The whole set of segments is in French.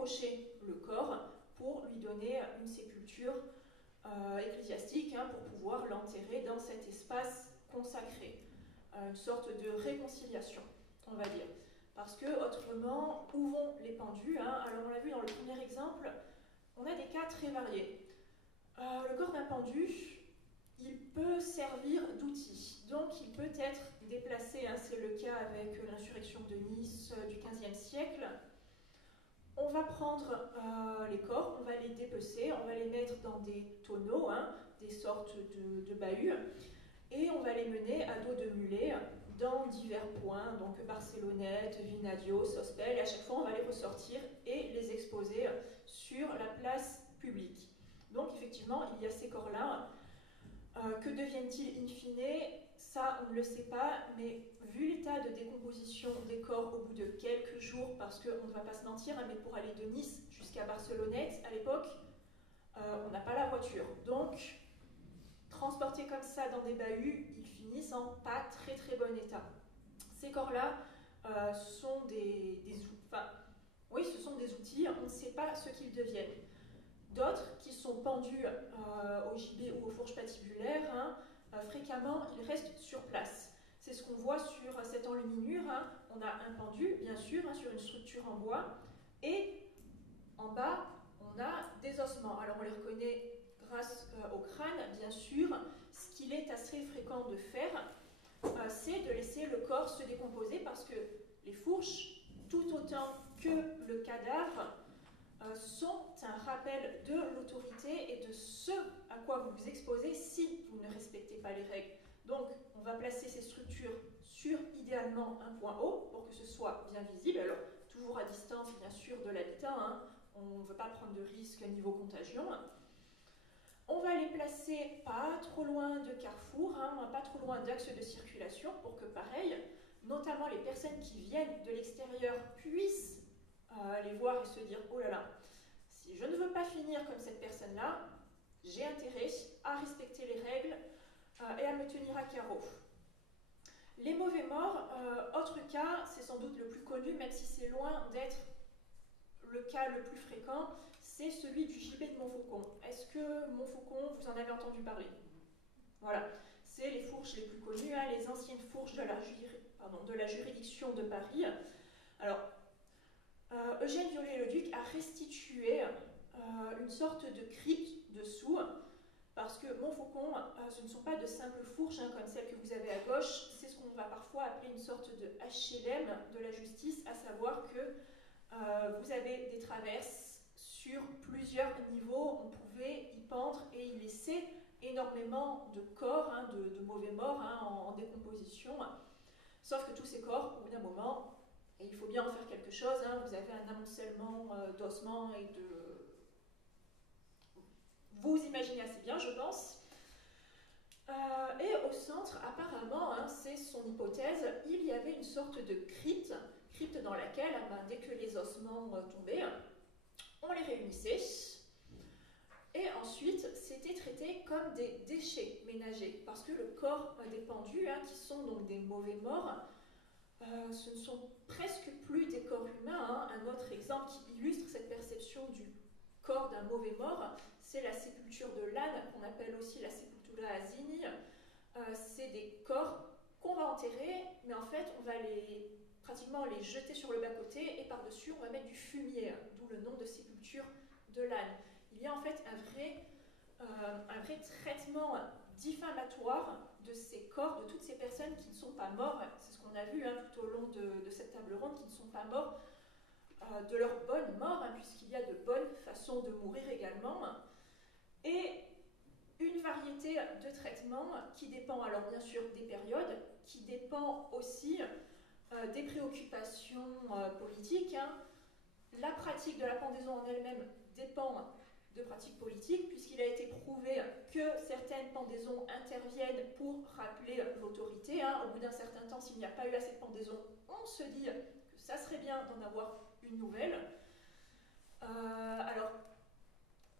décrocher le corps pour lui donner une sépulture ecclésiastique, hein, pour pouvoir l'enterrer dans cet espace consacré. Une sorte de réconciliation, on va dire. Parce que, autrement, où vont les pendus, hein? Alors, on l'a vu dans le premier exemple, on a des cas très variés. Le corps d'un pendu, il peut servir d'outil. Donc, il peut être déplacé, hein, c'est le cas avec l'insurrection de Nice du XVe siècle. On va prendre les corps, on va les dépecer, on va les mettre dans des tonneaux, hein, des sortes de bahuts, et on va les mener à dos de mulet dans divers points, donc Barcelonnette, Vinadio, Sospel, et à chaque fois on va les ressortir et les exposer sur la place publique. Donc effectivement, il y a ces corps-là. Que deviennent-ils in fine? Ça, on ne le sait pas, mais vu l'état de décomposition des corps au bout de quelques jours, parce qu'on ne va pas se mentir, hein, mais pour aller de Nice jusqu'à Barcelonnette, à l'époque, on n'a pas la voiture. Donc, transportés comme ça dans des bahuts, ils finissent en pas très très bon état. Ces corps-là sont ce sont des outils, on ne sait pas ce qu'ils deviennent. D'autres qui sont pendus au gibet ou aux fourches patibulaires, hein, fréquemment, ils restent sur place. C'est ce qu'on voit sur cette enluminure. Hein. On a un pendu, bien sûr, hein, sur une structure en bois, et en bas, on a des ossements. Alors, on les reconnaît grâce au crâne, bien sûr. Ce qu'il est assez fréquent de faire, c'est de laisser le corps se décomposer, parce que les fourches, tout autant que le cadavre, sont un rappel de l'autorité et de ce à quoi vous vous exposez si vous ne respectez pas les règles. Donc, on va placer ces structures sur, idéalement, un point haut pour que ce soit bien visible. Alors, toujours à distance, bien sûr, de l'habitat. Hein. On ne veut pas prendre de risques niveau contagion. On va les placer pas trop loin de carrefours, hein, pas trop loin d'axes de circulation pour que, pareil, notamment les personnes qui viennent de l'extérieur puissent les voir et se dire « Oh là là, si je ne veux pas finir comme cette personne-là, j'ai intérêt à respecter les règles et à me tenir à carreau. » Les mauvais morts, autre cas, c'est sans doute le plus connu, même si c'est loin d'être le cas le plus fréquent, c'est celui du gibet de Montfaucon. Est-ce que Montfaucon, vous en avez entendu parler? Voilà, c'est les fourches les plus connues, hein, les anciennes fourches de la juridiction de Paris. Alors, Eugène Viollet-le-Duc a restitué une sorte de crypte dessous, parce que Montfaucon, ce ne sont pas de simples fourches, hein, comme celles que vous avez à gauche, c'est ce qu'on va parfois appeler une sorte de HLM de la justice, à savoir que vous avez des traverses sur plusieurs niveaux, on pouvait y pendre et y laisser énormément de corps, hein, de mauvais morts, hein, en décomposition, sauf que tous ces corps, au bout d'un moment, et il faut bien en faire quelque chose, hein, vous avez un amoncellement d'ossements et de... Vous imaginez assez bien, je pense. Et au centre, apparemment, hein, c'est son hypothèse, il y avait une sorte de crypte dans laquelle, dès que les ossements tombaient, on les réunissait, et ensuite, c'était traité comme des déchets ménagers, parce que le corps des pendus, hein, qui sont donc des mauvais morts, ce ne sont presque plus des corps humains. Hein. Un autre exemple qui illustre cette perception du corps d'un mauvais mort, c'est la sépulture de l'âne, qu'on appelle aussi la sepultura asini. C'est des corps qu'on va enterrer, mais en fait, on va pratiquement les jeter sur le bas-côté, et par-dessus, on va mettre du fumier, d'où le nom de sépulture de l'âne. Il y a en fait un vrai traitement diffamatoire de ces corps, de toutes ces personnes qui ne sont pas morts, c'est ce qu'on a vu, hein, tout au long de cette table ronde, qui ne sont pas morts de leur bonne mort, hein, puisqu'il y a de bonnes façons de mourir également, et une variété de traitements qui dépend alors bien sûr des périodes, qui dépend aussi des préoccupations politiques. Hein. La pratique de la pendaison en elle-même dépend de pratiques politiques, puisqu'il a été prouvé que certaines pendaisons interviennent pour rappeler l'autorité. Hein. Au bout d'un certain temps, s'il n'y a pas eu assez de pendaison, on se dit que ça serait bien d'en avoir une nouvelle. Alors,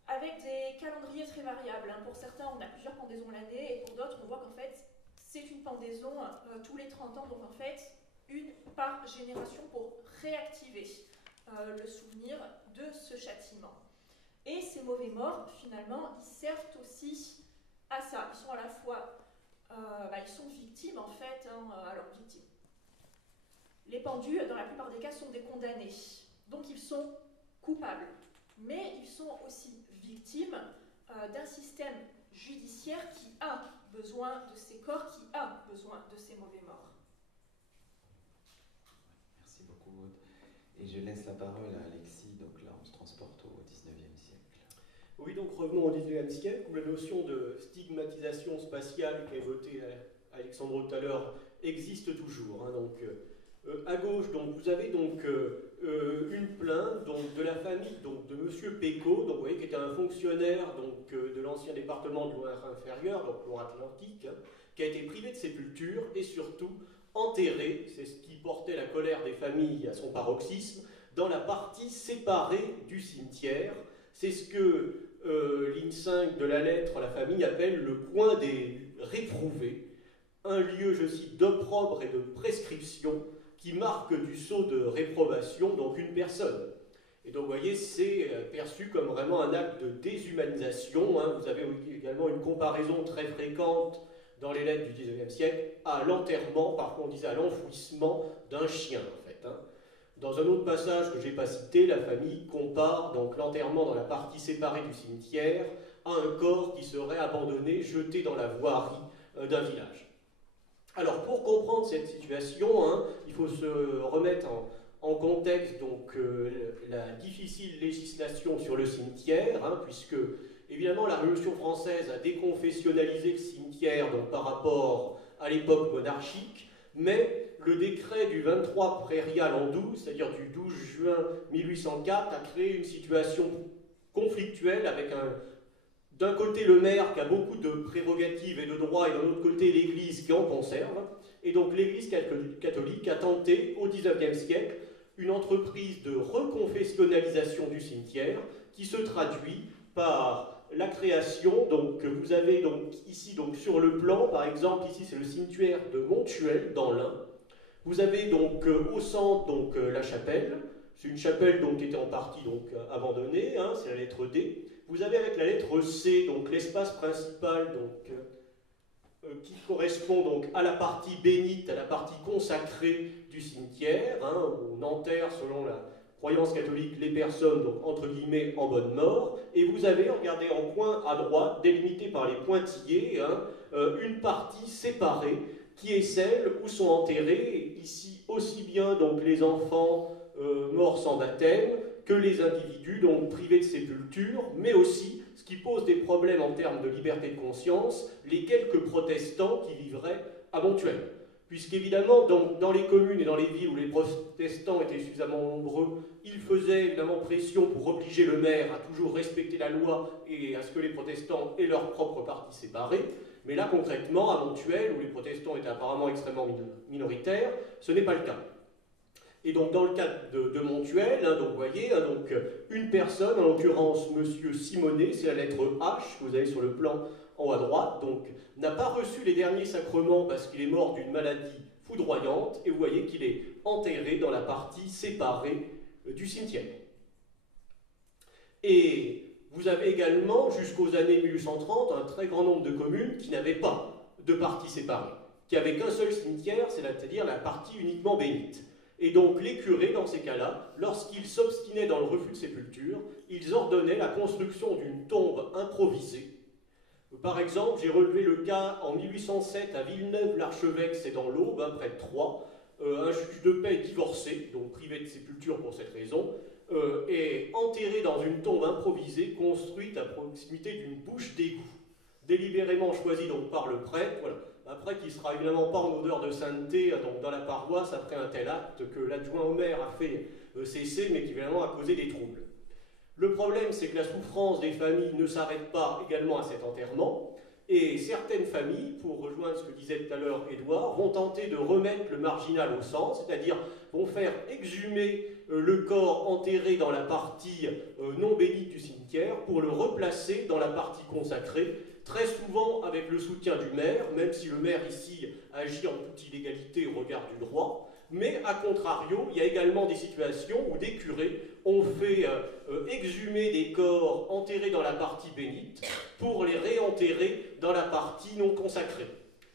avec des calendriers très variables. Hein. Pour certains, on a plusieurs pendaisons l'année, et pour d'autres, on voit qu'en fait, c'est une pendaison tous les 30 ans, donc en fait, une par génération pour réactiver le souvenir de ce châtiment. Et ces mauvais morts, finalement, ils servent aussi à ça. Ils sont à la fois, ils sont victimes en fait, alors victimes. Les pendus, dans la plupart des cas, sont des condamnés. Donc ils sont coupables. Mais ils sont aussi victimes d'un système judiciaire qui a besoin de ces corps, qui a besoin de ces mauvais morts. Merci beaucoup, Aude. Et je laisse la parole à Alexis. Donc là, on se transporte au XIXe siècle. Oui, donc revenons au XIXe siècle, où la notion de stigmatisation spatiale qu'a évoquée Alexandre tout à l'heure existe toujours. Donc, à gauche, donc, vous avez donc, une plainte donc, de la famille donc, de M. Pécaud, donc, vous voyez, qui était un fonctionnaire donc, de l'ancien département de Loire-Inférieure, donc Loire-Atlantique, qui a été privé de sépulture et surtout enterré, c'est ce qui portait la colère des familles à son paroxysme, dans la partie séparée du cimetière. C'est ce que ligne 5 de la lettre, la famille appelle le coin des réprouvés, un lieu, je cite, d'opprobre et de prescription qui marque du sceau de réprobation, donc une personne. Et donc, vous voyez, c'est perçu comme vraiment un acte de déshumanisation. Vous avez également une comparaison très fréquente dans les lettres du XIXe siècle à l'enterrement, parfois on disait à l'enfouissement d'un chien, en fait. Dans un autre passage que je n'ai pas cité, la famille compare donc l'enterrement dans la partie séparée du cimetière à un corps qui serait abandonné, jeté dans la voirie d'un village. Alors, pour comprendre cette situation, il faut se remettre en contexte donc, la difficile législation sur le cimetière, puisque, évidemment, la Révolution française a déconfessionnalisé le cimetière donc, par rapport à l'époque monarchique, mais le décret du 23 prairial en 12, c'est-à-dire du 12 juin 1804, a créé une situation conflictuelle avec d'un côté le maire qui a beaucoup de prérogatives et de droits, et d'un autre côté l'Église qui en conserve. Et donc l'Église catholique a tenté, au XIXe siècle, une entreprise de reconfessionnalisation du cimetière qui se traduit par la création, donc vous avez donc ici donc sur le plan, par exemple, ici c'est le cimetière de Montuel dans l'Ain. Vous avez donc au centre donc la chapelle. C'est une chapelle donc, qui était en partie donc, abandonnée, c'est la lettre D. Vous avez avec la lettre C donc l'espace principal donc, qui correspond donc à la partie bénite, à la partie consacrée du cimetière, où on enterre selon la croyance catholique les personnes donc entre guillemets en bonne mort. Et vous avez, regardez en coin à droite, délimité par les pointillés, une partie séparée qui est celle où sont enterrés ici aussi bien donc les enfants morts sans baptême que les individus donc privés de sépulture, mais aussi, ce qui pose des problèmes en termes de liberté de conscience, les quelques protestants qui vivraient à Montuel. Puisqu'évidemment, dans les communes et dans les villes où les protestants étaient suffisamment nombreux, ils faisaient évidemment pression pour obliger le maire à toujours respecter la loi et à ce que les protestants aient leur propre partie séparée. Mais là, concrètement, à Montuel, où les protestants étaient apparemment extrêmement minoritaires, ce n'est pas le cas. Et donc, dans le cas de Montuel, donc, vous voyez, donc, une personne, en l'occurrence M. Simonet, c'est la lettre H que vous avez sur le plan en haut à droite, donc, n'a pas reçu les derniers sacrements parce qu'il est mort d'une maladie foudroyante, et vous voyez qu'il est enterré dans la partie séparée du cimetière. Et vous avez également, jusqu'aux années 1830, un très grand nombre de communes qui n'avaient pas de partie séparée, qui n'avaient qu'un seul cimetière, c'est-à-dire la partie uniquement bénite. Et donc les curés, dans ces cas-là, lorsqu'ils s'obstinaient dans le refus de sépulture, ils ordonnaient la construction d'une tombe improvisée. Par exemple, j'ai relevé le cas en 1807 à Villeneuve-l'Archevêque, c'est dans l'Aube, près de Troyes, un juge de paix divorcé, donc privé de sépulture pour cette raison, est enterré dans une tombe improvisée construite à proximité d'une bouche d'égout, délibérément choisie donc par le prêtre, voilà. Un prêtre qui ne sera évidemment pas en odeur de sainteté donc dans la paroisse après un tel acte que l'adjoint au maire a fait cesser, mais qui évidemment a causé des troubles. Le problème, c'est que la souffrance des familles ne s'arrête pas également à cet enterrement, et certaines familles, pour rejoindre ce que disait tout à l'heure Édouard, vont tenter de remettre le marginal au centre, c'est-à-dire vont faire exhumer le corps enterré dans la partie non bénite du cimetière pour le replacer dans la partie consacrée, très souvent avec le soutien du maire, même si le maire ici agit en toute illégalité au regard du droit, Mais à contrario, il y a également des situations où des curés ont fait exhumer des corps enterrés dans la partie bénite pour les réenterrer dans la partie non consacrée.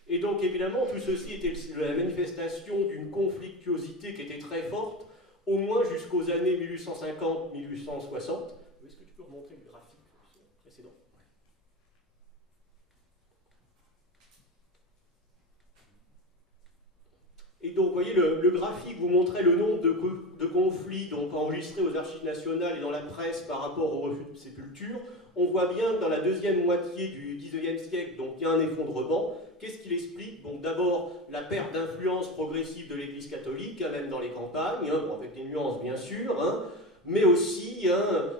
Et donc évidemment, tout ceci était la manifestation d'une conflictuosité qui était très forte, au moins jusqu'aux années 1850-1860. Est-ce que tu peux remontrer le graphique précédent? Et donc, vous voyez, le graphique vous montrait le nombre de conflits donc, enregistrés aux archives nationales et dans la presse par rapport au refus de sépulture. On voit bien que dans la deuxième moitié du XIXe siècle, donc, il y a un effondrement. Qu'est-ce qu'il explique? Bon, d'abord, la perte d'influence progressive de l'Église catholique, hein, même dans les campagnes, hein, bon, avec des nuances bien sûr, hein, mais aussi hein,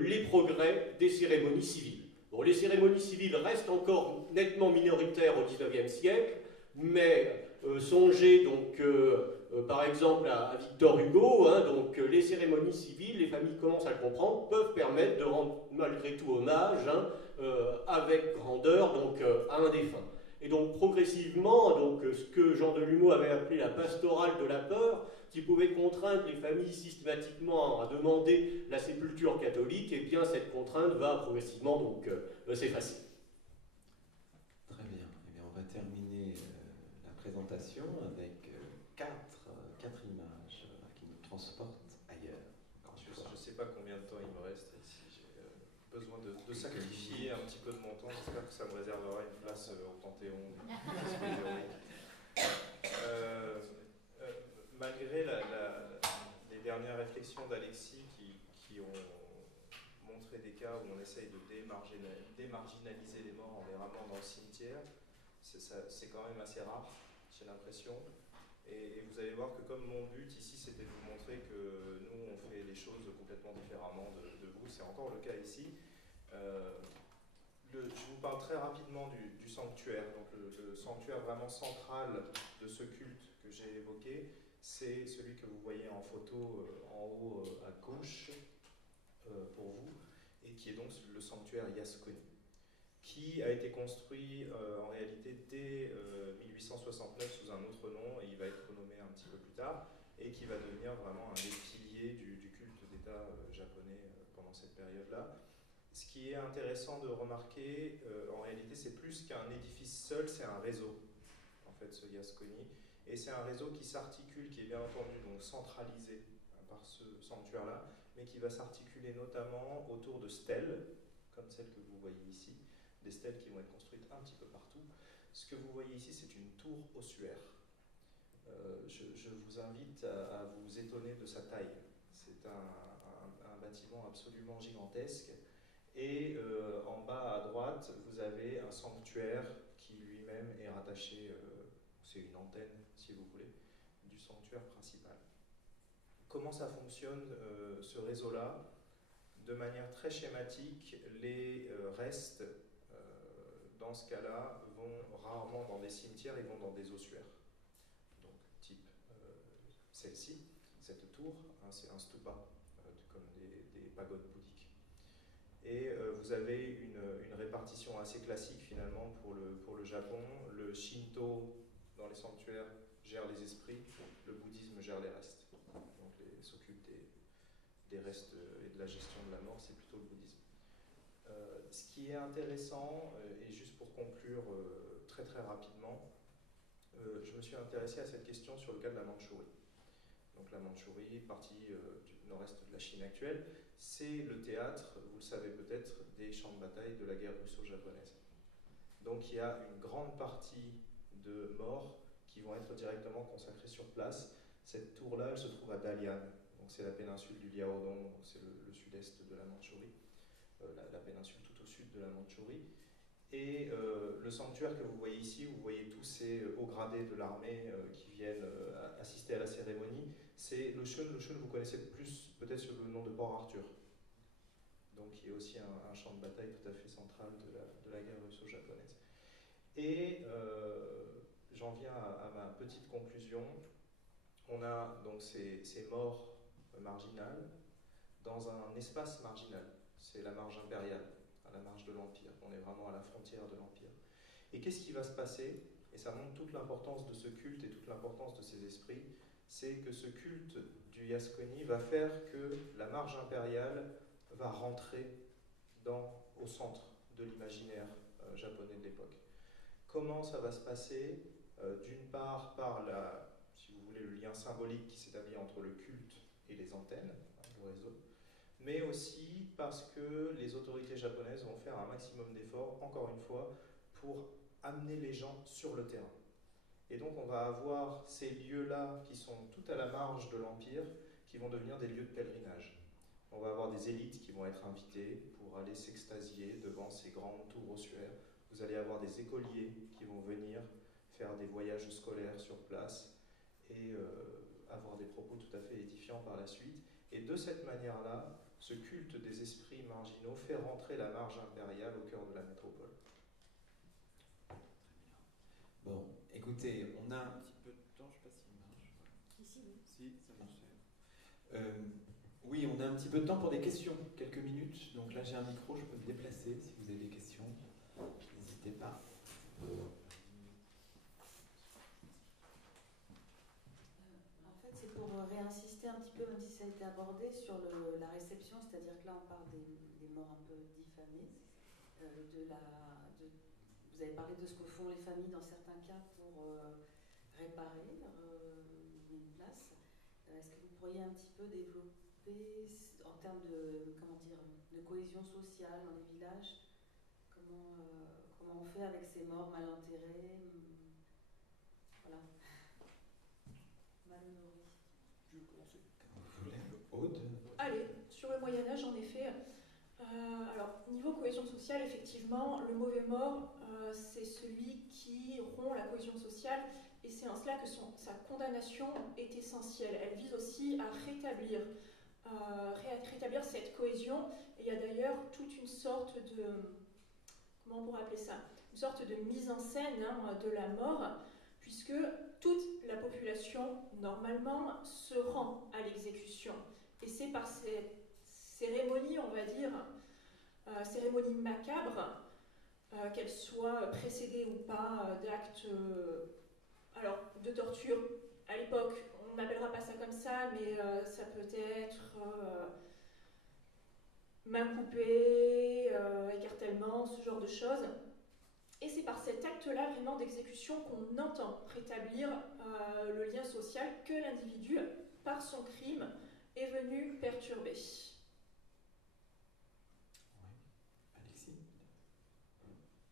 les progrès des cérémonies civiles. Bon, les cérémonies civiles restent encore nettement minoritaires au XIXe siècle, mais songez donc par exemple à Victor Hugo, hein, donc les cérémonies civiles, les familles commencent à le comprendre, peuvent permettre de rendre malgré tout hommage hein, avec grandeur donc, à un défunt. Et donc progressivement, donc, ce que Jean Delumeau avait appelé la pastorale de la peur, qui pouvait contraindre les familles systématiquement à demander la sépulture catholique, et eh bien cette contrainte va progressivement donc s'effacer. Très bien. Eh bien, on va terminer la présentation avec quatre images qui nous transportent ailleurs. Je ne sais pas combien de temps il me reste, si j'ai besoin de sacrifier un petit peu de mon temps, j'espère que ça me réservera une place au Panthéon. Malgré les dernières réflexions d'Alexis qui ont montré des cas où on essaye de démarginaliser les morts en les ramenant dans le cimetière, c'est quand même assez rare, j'ai l'impression. Et vous allez voir que comme mon but ici c'était de vous montrer que nous on fait les choses complètement différemment de vous, c'est encore le cas ici. Je vous parle très rapidement du sanctuaire. Donc le sanctuaire vraiment central de ce culte que j'ai évoqué, c'est celui que vous voyez en photo en haut à gauche pour vous, et qui est donc le sanctuaire Yasconi, qui a été construit en réalité dès 1869 sous un autre nom, et il va être renommé un petit peu plus tard, et qui va devenir vraiment un des piliers du culte d'État japonais pendant cette période-là. Ce qui est intéressant de remarquer, en réalité, c'est plus qu'un édifice seul, c'est un réseau, en fait, ce Yasconi. Et c'est un réseau qui s'articule, qui est bien entendu donc centralisé par ce sanctuaire-là, mais qui va s'articuler notamment autour de stèles, comme celle que vous voyez ici, des stèles qui vont être construites un petit peu partout. Ce que vous voyez ici, c'est une tour ossuaire. Je vous invite à vous étonner de sa taille. C'est un bâtiment absolument gigantesque. Et en bas à droite, vous avez un sanctuaire qui lui-même est rattaché, c'est une antenne si vous voulez, du sanctuaire principal. Comment ça fonctionne ce réseau-là? De manière très schématique, les restes, dans ce cas-là, vont rarement dans des cimetières, ils vont dans des ossuaires. Donc type celle-ci, cette tour, hein, c'est un stupa, comme des pagodes bouddhiques. Et vous avez une répartition assez classique finalement pour le Japon. Le Shinto dans les sanctuaires gère les esprits, le bouddhisme gère les restes. Donc s'occupe des restes et de la gestion de la mort, c'est plutôt le bouddhisme. Ce qui est intéressant, et juste pour conclure très très rapidement, je me suis intéressé à cette question sur le cas de la Mandchourie. Donc la Mandchourie, partie du nord-est de la Chine actuelle, c'est le théâtre, vous le savez peut-être, des champs de bataille de la guerre russo-japonaise. Donc il y a une grande partie de morts qui vont être directement consacrés sur place. Cette tour-là, elle se trouve à Dalian, donc c'est la péninsule du Liaodong, c'est le sud-est de la Mandchourie, la péninsule tout au sud de la Mandchourie. Et le sanctuaire que vous voyez ici, vous voyez tous ces hauts gradés de l'armée qui viennent assister à la cérémonie, c'est le Shun. Le Shun, vous connaissez plus peut-être sur le nom de Port Arthur, donc qui est aussi un champ de bataille tout à fait central de la guerre russo-japonaise. Et j'en viens à ma petite conclusion. On a donc ces morts marginales dans un espace marginal. C'est la marge impériale, à la marge de l'Empire. On est vraiment à la frontière de l'Empire. Et qu'est-ce qui va se passer? Et ça montre toute l'importance de ce culte et toute l'importance de ces esprits. c'est que ce culte du Yasukuni va faire que la marge impériale va rentrer au centre de l'imaginaire japonais de l'époque. Comment ça va se passer? D'une part par si vous voulez, le lien symbolique qui s'établit entre le culte et les antennes, le réseau, mais aussi parce que les autorités japonaises vont faire un maximum d'efforts, encore une fois, pour amener les gens sur le terrain. Et donc on va avoir ces lieux-là qui sont tout à la marge de l'Empire, qui vont devenir des lieux de pèlerinage. On va avoir des élites qui vont être invitées pour aller s'extasier devant ces grandes tours ossuaires. Vous allez avoir des écoliers qui vont venir faire des voyages scolaires sur place et avoir des propos tout à fait édifiants par la suite. Et de cette manière-là, ce culte des esprits marginaux fait rentrer la marge impériale au cœur de la métropole. Bon, écoutez, on a un petit peu de temps, je ne sais pas s'il marche. Si, ça marche. Oui, on a un petit peu de temps pour des questions, quelques minutes. Donc là, j'ai un micro, je peux me déplacer si vous avez des questions. N'hésitez pas. En fait, c'est pour réinsister un petit peu, même si ça a été abordé, sur la réception, c'est-à-dire que là, on parle des morts un peu diffamées, vous avez parlé de ce que font les familles dans certains cas pour réparer une place. Est-ce que vous pourriez un petit peu développer en termes de cohésion sociale dans les villages, comment on fait avec ces morts mal enterrés, voilà, mal nourris? Je vais commencer. Aude? Allez, sur le Moyen-Âge, en effet, alors, niveau cohésion sociale, effectivement, le mauvais mort, c'est celui qui rompt la cohésion sociale, et c'est en cela que sa condamnation est essentielle. Elle vise aussi à rétablir cette cohésion, et il y a d'ailleurs toute une sorte de, comment on pourrait appeler ça, une sorte de mise en scène de la mort, puisque toute la population, normalement, se rend à l'exécution. Et c'est par ces cérémonies, on va dire, cérémonies macabres, qu'elles soient précédées ou pas d'actes de torture. À l'époque, on n'appellera pas ça comme ça, mais ça peut être main coupée, écartèlement, ce genre de choses. Et c'est par cet acte-là, vraiment d'exécution, qu'on entend rétablir le lien social que l'individu, par son crime, est venu perturber.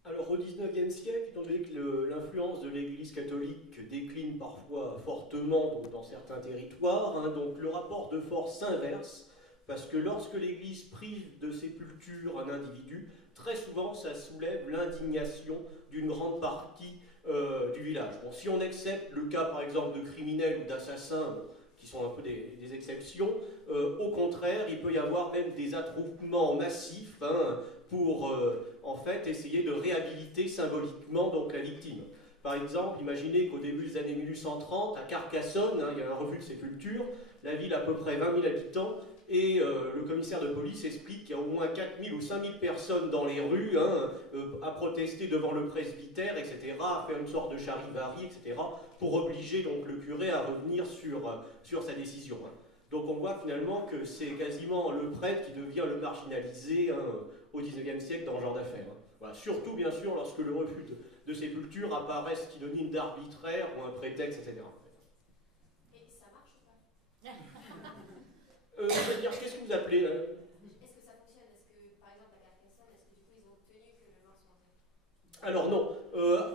Alors au XIXe siècle, étant donné que l'influence de l'Église catholique décline parfois fortement dans certains territoires, donc le rapport de force s'inverse, parce que lorsque l'Église prive de sépulture un individu, très souvent ça soulève l'indignation d'une grande partie du village. Bon, si on accepte le cas par exemple de criminels ou d'assassins, qui sont un peu des exceptions, au contraire, il peut y avoir même des attroupements massifs pour en fait essayer de réhabiliter symboliquement donc la victime. Par exemple, imaginez qu'au début des années 1830, à Carcassonne, il y a un refus de sépulture, la ville a à peu près 20 000 habitants, et le commissaire de police explique qu'il y a au moins 4 000 ou 5 000 personnes dans les rues à protester devant le presbytère, etc., à faire une sorte de charivari, etc., pour obliger donc le curé à revenir sur sa décision. Donc on voit finalement que c'est quasiment le prêtre qui devient le marginalisé au XIXe siècle dans ce genre d'affaires. Voilà. Surtout bien sûr lorsque le refus de sépulture apparaît synonyme d'arbitraire ou un prétexte, etc. Et ça marche ou pas? C'est-à-dire, qu'est-ce que vous appelez Est-ce que ça fonctionne? Est-ce que, par exemple, à Carcassonne, est-ce que du coup ils ont obtenu que le mort soit enterré? Alors non,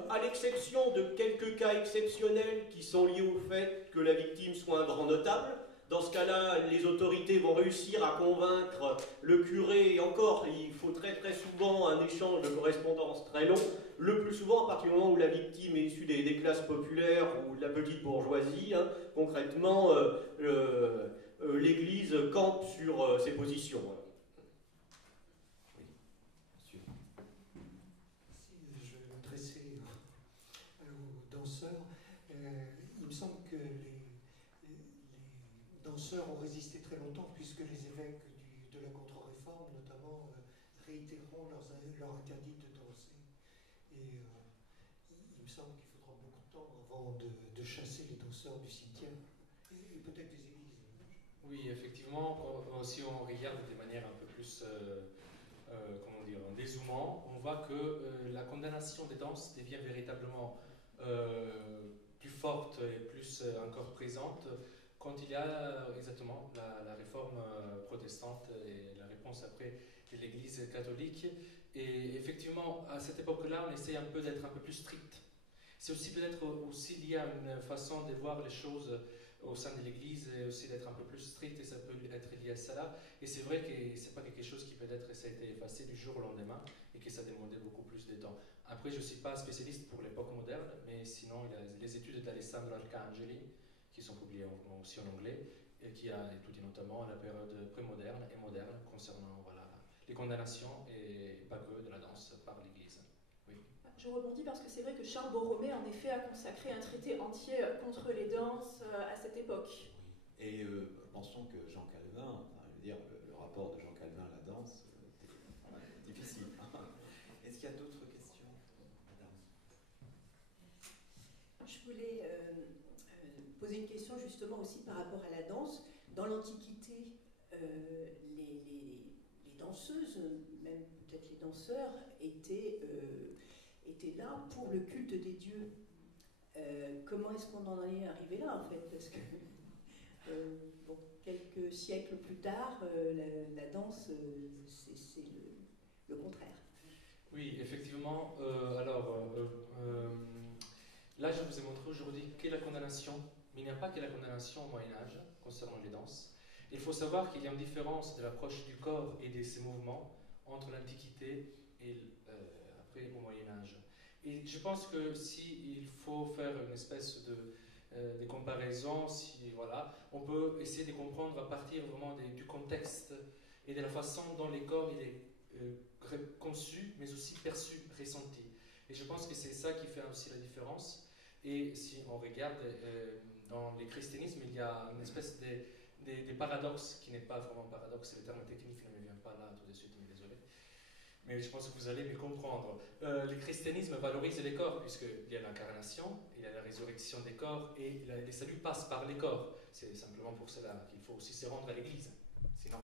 à l'exception de quelques cas exceptionnels qui sont liés au fait que la victime soit un grand notable, dans ce cas-là, les autorités vont réussir à convaincre le curé, et encore, il faut très très souvent un échange de correspondance très long, le plus souvent à partir du moment où la victime est issue des classes populaires ou de la petite bourgeoisie, concrètement, l'Église campe sur ses positions. Oui, monsieur. Si je vais m'adresser aux danseurs, il me semble que les danseurs ont résisté très longtemps puisque les évêques de la contre-réforme, notamment, réitéreront leur interdit de danser. Et il me semble qu'il faudra beaucoup de temps avant de chasser les danseurs du cimetière. Et peut-être des églises. Oui, effectivement, si on regarde de manière un peu plus, comment dire, en dézoomant, on voit que la condamnation des danses devient véritablement plus forte et plus encore présente quand il y a exactement la réforme protestante et la réponse après de l'Église catholique. Et effectivement, à cette époque-là, on essaie un peu d'être un peu plus strict. C'est aussi peut-être aussi lié à une façon de voir les choses au sein de l'Église et aussi d'être un peu plus strict, et ça peut être lié à cela. Et c'est vrai que c'est pas quelque chose qui peut-être ça a été effacé du jour au lendemain et que ça demandait beaucoup plus de temps. Après, je ne suis pas spécialiste pour l'époque moderne, mais sinon, il y a les études d'Alessandro Arcangeli qui sont publiées aussi en anglais et qui a étudié notamment la période prémoderne et moderne concernant voilà, les condamnations et pas que de la danse par l'Église. Oui. Je rebondis parce que c'est vrai que Charles Borromée, en effet, a consacré un traité entier contre les danses à cette époque. Oui. Et pensons que Jean Calvin, enfin, je veux dire, le rapport de Jean Calvin à la danse, c'est difficile. Est-ce qu'il y a d'autres questions, madame? Je voulais poser une question justement aussi par rapport à la danse. Dans l'Antiquité, les danseuses, même peut-être les danseurs, étaient là pour le culte des dieux. Comment est-ce qu'on en est arrivé là en fait? Parce que bon, quelques siècles plus tard, la danse, c'est le contraire. Oui, effectivement. Là, je vous ai montré aujourd'hui qu'est la condamnation, mais il n'y a pas que la condamnation au Moyen-Âge concernant les danses. Il faut savoir qu'il y a une différence de l'approche du corps et de ses mouvements entre l'Antiquité et après au Moyen-Âge. Et je pense que s'il faut faire une espèce de comparaison, voilà, on peut essayer de comprendre à partir vraiment du contexte et de la façon dont les corps il est conçu, mais aussi perçu, ressenti. Et je pense que c'est ça qui fait aussi la différence. Et si on regarde dans le christianisme, il y a une espèce de paradoxe qui n'est pas vraiment paradoxe, le terme technique ne me vient pas là tout de suite, mais désolé. Mais je pense que vous allez me comprendre. Le christianisme valorise les corps, puisqu'il y a l'incarnation, il y a la résurrection des corps, et le salut passe par les corps. C'est simplement pour cela qu'il faut aussi se rendre à l'église. Sinon,